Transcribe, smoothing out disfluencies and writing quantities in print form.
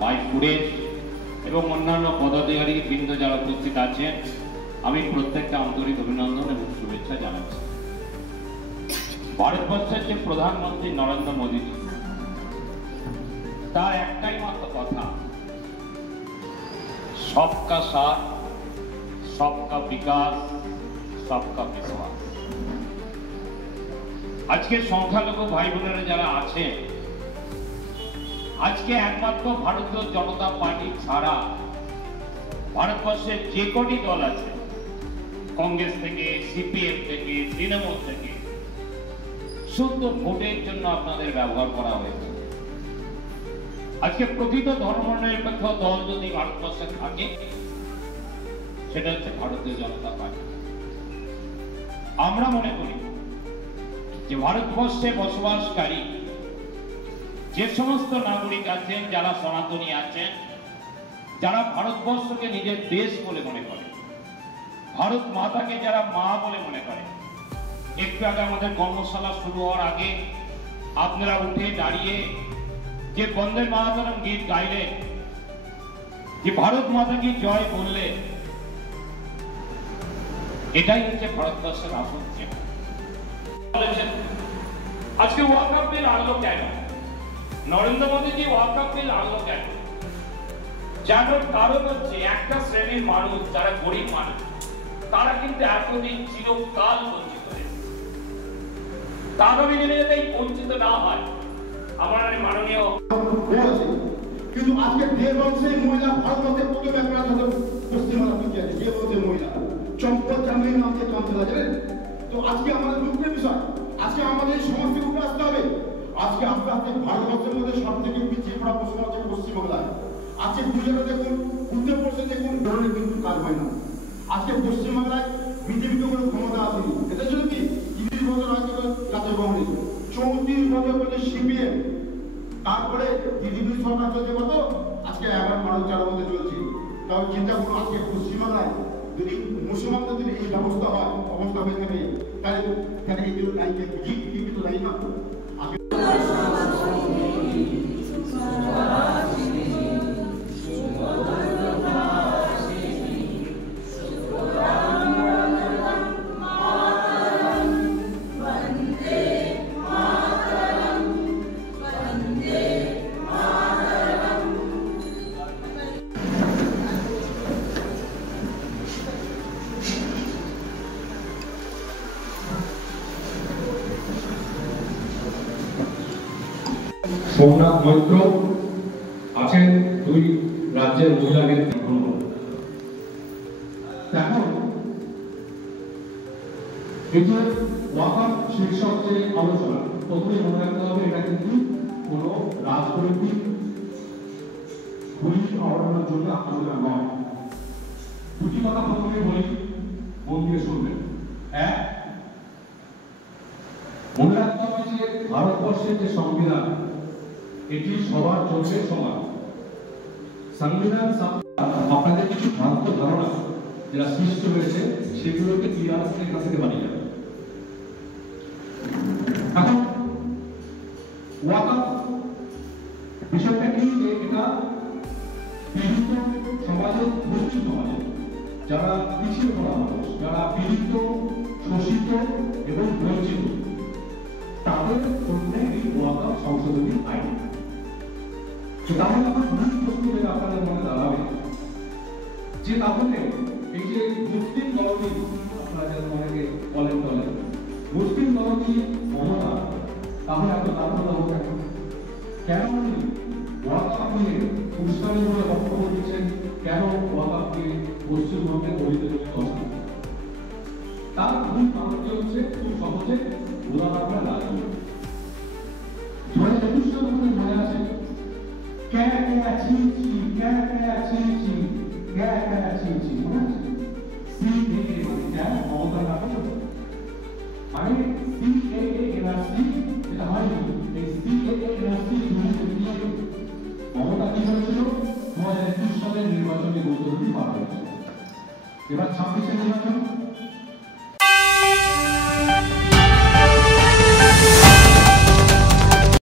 ভাই সুরেশ এবং অন্যান্য পদাধিকারী বৃন্দ যারা উপস্থিত আছেন, আমি প্রত্যেককে আন্তরিক অভিনন্দন এবং শুভেচ্ছা জানাচ্ছি। ভারতবর্ষের যে প্রধানমন্ত্রী নরেন্দ্র মোদীজি, তার একটাই মাত্র কথা, সবকা সাথ, সবকা বিকাশ, সবকা বিশ্বাস। আজকে সংখ্যালঘু ভাই বোনেরা যারা আছেন, আজকে একমাত্র ভারতীয় জনতা পার্টি ছাড়া ভারতবর্ষের যে কটি দল আছে, কংগ্রেস থেকে, সিপিএম থেকে, তৃণমূল থেকে, শুদ্ধ ভোটের জন্য আপনাদের ব্যবহার করা হয়েছে। আজকে প্রকৃত ধর্মনিরপেক্ষ দল যদি ভারতবর্ষে থাকে, সেটা হচ্ছে ভারতীয় জনতা পার্টি। আমরা মনে করি যে ভারতবর্ষে বসবাসকারী যে সমস্ত নাগরিক আছেন, যারা সনাতনী আছেন, যারা ভারতবর্ষকে নিজের দেশ বলে মনে করে, ভারত মাতাকে যারা মা বলে মনে করে, একটু আগে আমাদের কর্মশালা শুরু হওয়ার আগে আপনারা উঠে দাঁড়িয়ে যে বন্দে মাতরম গীত গাইলেন, যে ভারত মাতা কি জয় বললে, এটাই হচ্ছে ভারতবর্ষের আসল চেহারা। আজকে ওয়াকফ বিল আনলো কেন? নরেন্দ্র মোদীজি ওয়াকফ বিল আনলো কেন? যার কারণ হচ্ছে একটা শ্রেণীর মানুষ, যারা গরিব মানুষ, তারা কিন্তু এতদিন চিরকাল বঞ্চিত হয়েছে। আগামী দিনে যাতে বঞ্চিত না হয়, আমার মাননীয় কিন্তু আজকে যে বংশের মহিলা ভারতবর্ষের প্রথম একটা পশ্চিমবঙ্গ যে বংশের মহিলা চম্পল চামড়ির নাম দিয়ে কাউন্সিলর জানেন। তো আজকে আমাদের দুঃখের বিষয়, আজকে আমাদের সমস্যার উপরে আসতে হবে। আজকে আস্তে আস্তে ভারতবর্ষের মধ্যে সব থেকে পিছিয়ে পড়া পশ্চিমবাংলায়। আজকে গুজরাটে দেখুন, উত্তরপ্রদেশে দেখুন, ধরনের কিন্তু কাজ হয় না। আজকে পশ্চিমবাংলায় বিজেপিকে কোনো ক্ষমতা আসেনি। এটার জন্য কি 30 বছর হয়তো জাতীয় কংগ্রেস, 34 বছর পর্যন্ত সিপিএম, তারপরে দিদির সরকার চলছে কত, আজকে 11-12 মধ্যে চলছে। তাহলে চিন্তা করুন, আজকে পশ্চিমবাংলায় যদি মুসলমানদের যদি এই ব্যবস্থা হয়, অবস্থা হয়ে থাকে, তাহলে এই জন্য দায়ী বিজেপি তো দায়ী না। সোমনাথ মৈত্র আছেন দুই রাজ্যের মহিলা নেত্রী। এখন এই যে ওয়াকফ শীর্ষক যে আলোচনা, প্রথমে মনে রাখতে হবে এটা কিন্তু কোনো রাজনৈতিক ভূমিকা অবলম্বনের জন্য আলোচনা নয়। দুটি কথা প্রথমে বলি, মন দিয়ে শুনবেন। এক, মনে রাখতে হবে যে ভারতবর্ষের যে সংবিধান, এটি সবার জন্য সমান। সংবিধান আপনাদের কিছু ভ্রান্ত ধারণা যেটা সৃষ্টি হয়েছে, সেগুলোকে ক্লিয়ারের কাছ থেকে বানিয়ে যাবে। এখন ওয়াকফ বিষয়টা কি, যে এটা পীড়িত সমাজের, মুসলিম সমাজে যারা পিছিয়ে পড়া মানুষ, যারা পীড়িত, শোষিত এবং বঞ্চিত, তাদের জন্য এই ওয়াকফ সংশোধনী আইন। তাহলে আমার মূল প্রশ্ন যেটা আপনাদের মনে দাঁড়াবে, যে তাহলে এই যে মুসলিম দলটি, আপনারা যারা অনেকে বলেন মুসলিম দলটি মমতা, তাহলে এত দাঁড়ানো হবে কেন? ওয়াকফ নিয়ে উস্কানি বলে বক্তব্য দিচ্ছেন, কেন ওয়াকফকে পশ্চিমবঙ্গে বহিতে কথা? তার মূল কারণটি হচ্ছে খুব সহজে উদাহরণটা লাগবে। 2021 সালে মনে আছে, क्या चीची মনে আছে? CAA মানে क्या? মমতা নাটক মানে CAA এনআরসি, এটা হয়নি। এই CAA এনআরসি মমতা কি হয়েছিল? 2021 সালের নির্বাচনে গুরুত্বপূর্ণ পাওয়া গেছে। এবার 26 নির্বাচন